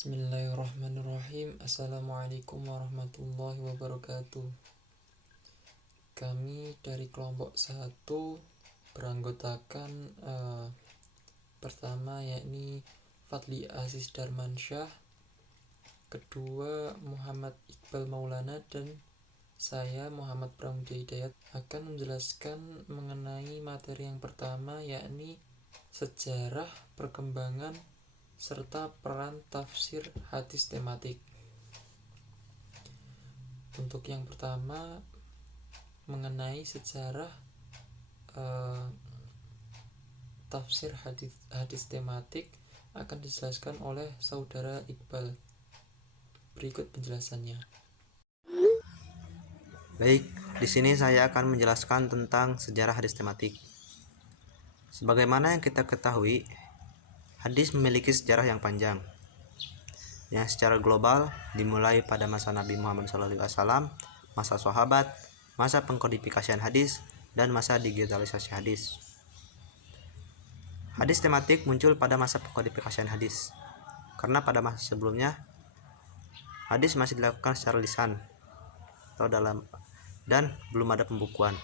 Bismillahirrahmanirrahim. Assalamualaikum warahmatullahi wabarakatuh. Kami dari kelompok 1 beranggotakan pertama yakni Fadli Aziz Darmansyah, kedua Muhammad Iqbal Maulana, dan saya Muhammad Pramudia Hidayat akan menjelaskan mengenai materi yang pertama yakni sejarah, perkembangan, serta peran tafsir hadis tematik. Untuk yang pertama mengenai sejarah tafsir hadis tematik akan dijelaskan oleh saudara Iqbal. Berikut penjelasannya. Baik, di sini saya akan menjelaskan tentang sejarah hadis tematik. Sebagaimana yang kita ketahui, hadis memiliki sejarah yang panjang, yang secara global dimulai pada masa Nabi Muhammad SAW, masa sahabat, masa pengkodifikasian hadis, dan masa digitalisasi hadis. Hadis tematik muncul pada masa pengkodifikasian hadis, karena pada masa sebelumnya hadis masih dilakukan secara lisan atau dalam dan belum ada pembukuan.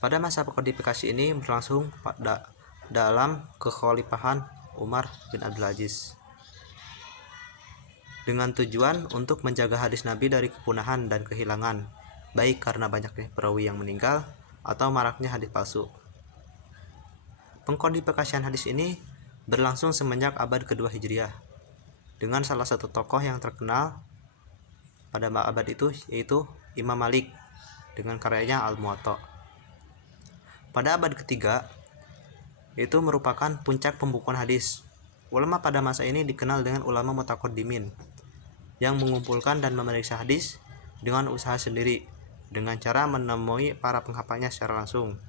Pada masa pengkodifikasi ini berlangsung dalam kekhalifahan Umar bin Abdul Aziz, dengan tujuan untuk menjaga hadis Nabi dari kepunahan dan kehilangan, baik karena banyaknya perawi yang meninggal atau maraknya hadis palsu. Pengkodifikasian hadis ini berlangsung semenjak abad kedua Hijriah, dengan salah satu tokoh yang terkenal pada abad itu yaitu Imam Malik dengan karyanya Al-Muwatta. Pada abad ketiga, itu merupakan puncak pembukuan hadis. Ulama pada masa ini dikenal dengan ulama mutaqaddimin, yang mengumpulkan dan memeriksa hadis dengan usaha sendiri, dengan cara menemui para penghafalnya secara langsung.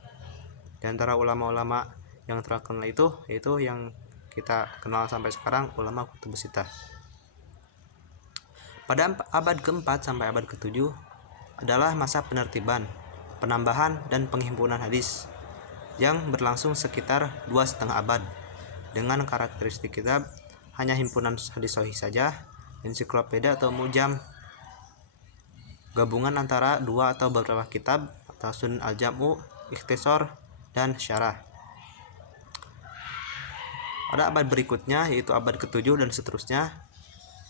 Di antara ulama-ulama yang terkenal itu yaitu yang kita kenal sampai sekarang, ulama kutubus sittah. Pada abad keempat sampai abad ke-7 adalah masa penertiban, penambahan, dan penghimpunan hadis yang berlangsung sekitar 2,5 abad, dengan karakteristik kitab hanya himpunan hadis sahih saja, ensiklopedia atau mujam, gabungan antara dua atau beberapa kitab atau Sunan al-Jam'u, ikhtisar, dan syarah. Pada abad berikutnya yaitu abad ke-7 dan seterusnya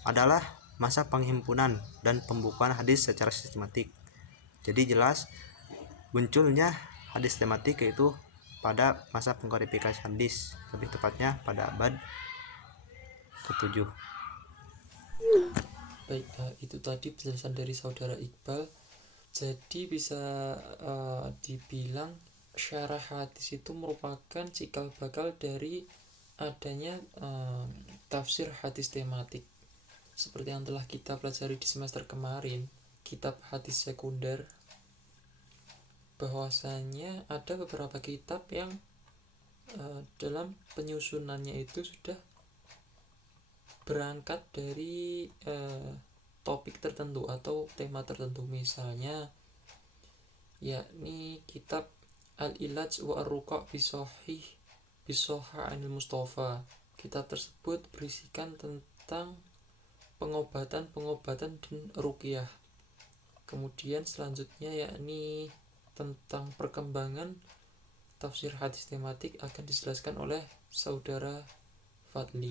adalah masa penghimpunan dan pembukuan hadis secara sistematik. Jadi jelas munculnya hadis tematik yaitu pada masa pengkodifikasi hadis, lebih tepatnya pada abad ke-7. Baik, itu tadi penjelasan dari saudara Iqbal. Jadi bisa dibilang syarah hadis itu merupakan cikal bakal dari adanya tafsir hadis tematik. Seperti yang telah kita pelajari di semester kemarin, kitab hadis sekunder, bahwasanya ada beberapa kitab yang dalam penyusunannya itu sudah berangkat dari topik tertentu atau tema tertentu. Misalnya yakni kitab Al-Ilaj wa Ar-Ruqa Bisoha Anil Mustafa. Kitab tersebut berisikan tentang pengobatan dan ruqyah. Kemudian selanjutnya yakni tentang perkembangan tafsir hadis tematik akan dijelaskan oleh saudara Fadli.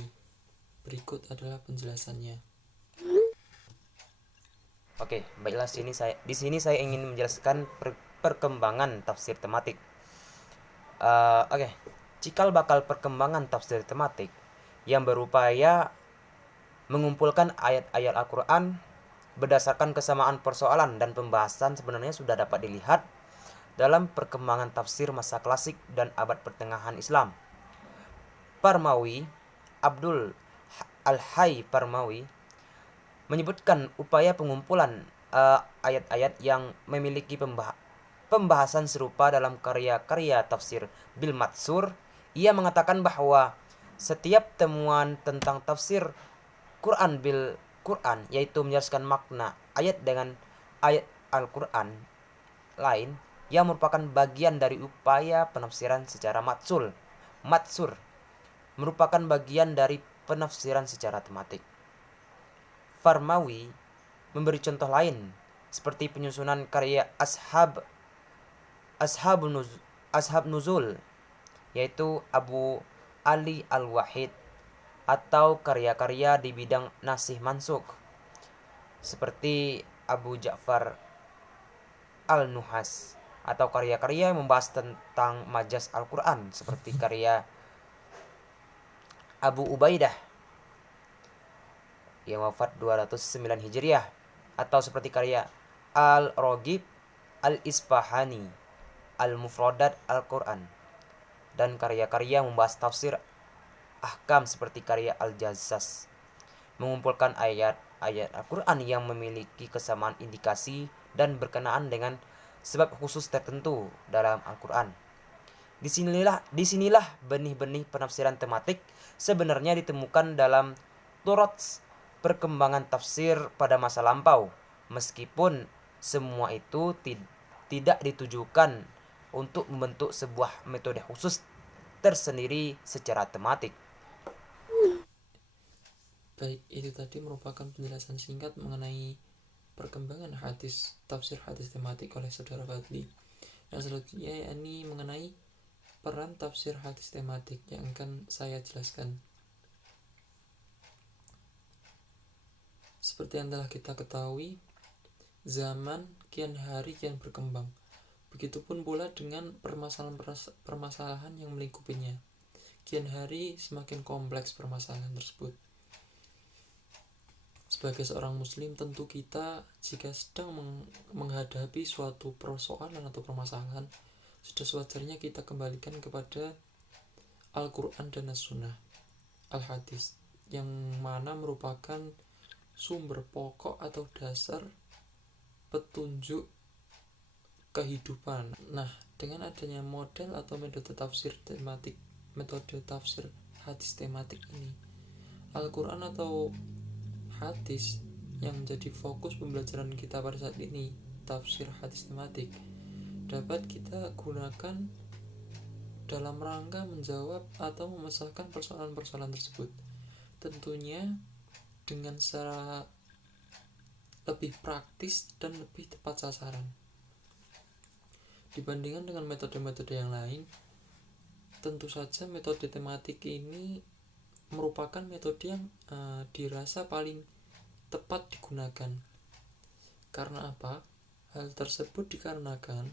Berikut adalah penjelasannya. Oke, baiklah, di sini saya ingin menjelaskan perkembangan tafsir tematik. Cikal bakal perkembangan tafsir tematik yang berupaya mengumpulkan ayat-ayat Al-Quran berdasarkan kesamaan persoalan dan pembahasan sebenarnya sudah dapat dilihat dalam perkembangan tafsir masa klasik dan abad pertengahan Islam. Parmawi, Abdul Al-Hayy Parmawi, menyebutkan upaya pengumpulan ayat-ayat yang memiliki pembahasan serupa dalam karya-karya tafsir Bil Matsur. Ia mengatakan bahwa setiap temuan tentang tafsir Quran bil Quran, yaitu menjelaskan makna ayat dengan ayat Al-Quran lain, yang merupakan bagian dari upaya penafsiran secara matsur, merupakan bagian dari penafsiran secara tematik. Farmawi memberi contoh lain seperti penyusunan karya Ashab Nuzul, yaitu Abu Ali Al-Wahid, atau karya-karya di bidang nasih mansukh seperti Abu Ja'far Al-Nuhas, atau karya-karya yang membahas tentang majas Al-Quran seperti karya Abu Ubaidah yang wafat 209 Hijriah, atau seperti karya Al-Roghib Al-Isfahani Al-Mufradat Al-Quran, dan karya-karya membahas tafsir ahkam seperti karya Al-Jazzaz, mengumpulkan ayat-ayat Al-Quran yang memiliki kesamaan indikasi dan berkenaan dengan sebab khusus tertentu dalam Al-Quran. Disinilah benih-benih penafsiran tematik sebenarnya ditemukan dalam turats perkembangan tafsir pada masa lampau, meskipun semua itu tidak ditujukan untuk membentuk sebuah metode khusus tersendiri secara tematik. Baik, itu tadi merupakan penjelasan singkat mengenai perkembangan tafsir hadis tematik oleh Saudara Fadli. Yang selanjutnya ini mengenai peran tafsir hadis tematik yang akan saya jelaskan. Seperti yang telah kita ketahui, zaman kian hari kian berkembang. Begitupun pula dengan permasalahan yang melingkupinya. Kian hari semakin kompleks permasalahan tersebut. Sebagai seorang muslim, tentu kita jika sedang menghadapi suatu persoalan atau permasalahan, sudah sewajarnya kita kembalikan kepada Al-Quran dan As-Sunnah, Al-Hadis, yang mana merupakan sumber pokok atau dasar petunjuk kehidupan. Nah, dengan adanya model atau metode tafsir hadis tematik ini, Al-Quran atau hadis yang menjadi fokus pembelajaran kita pada saat ini, tafsir hadis tematik, dapat kita gunakan dalam rangka menjawab atau memecahkan persoalan-persoalan tersebut. Tentunya dengan secara lebih praktis dan lebih tepat sasaran dibandingkan dengan metode-metode yang lain. Tentu saja metode tematik ini merupakan metode yang dirasa paling tepat digunakan. Karena apa? Hal tersebut dikarenakan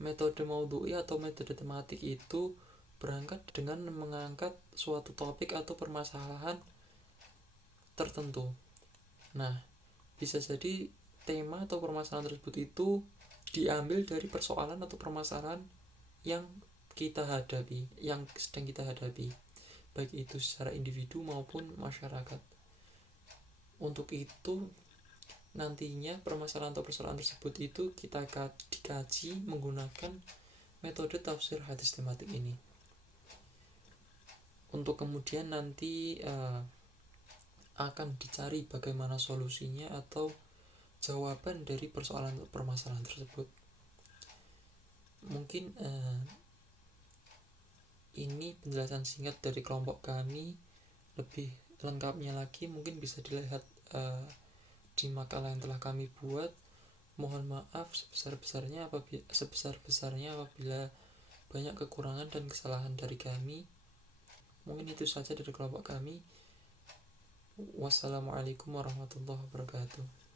metode maudhu'i atau metode tematik itu berangkat dengan mengangkat suatu topik atau permasalahan tertentu. Nah, bisa jadi tema atau permasalahan tersebut itu diambil dari persoalan atau permasalahan yang sedang kita hadapi, baik itu secara individu maupun masyarakat. Untuk itu, nantinya permasalahan atau persoalan tersebut itu kita dikaji menggunakan metode tafsir hadis tematik ini. Untuk kemudian nanti akan dicari bagaimana solusinya atau jawaban dari persoalan atau permasalahan tersebut. Mungkin ini penjelasan singkat dari kelompok kami. Lebih lengkapnya lagi mungkin bisa dilihat di makalah yang telah kami buat. Mohon maaf sebesar-besarnya apabila banyak kekurangan dan kesalahan dari kami. Mungkin itu saja dari kelompok kami. Wassalamualaikum warahmatullahi wabarakatuh.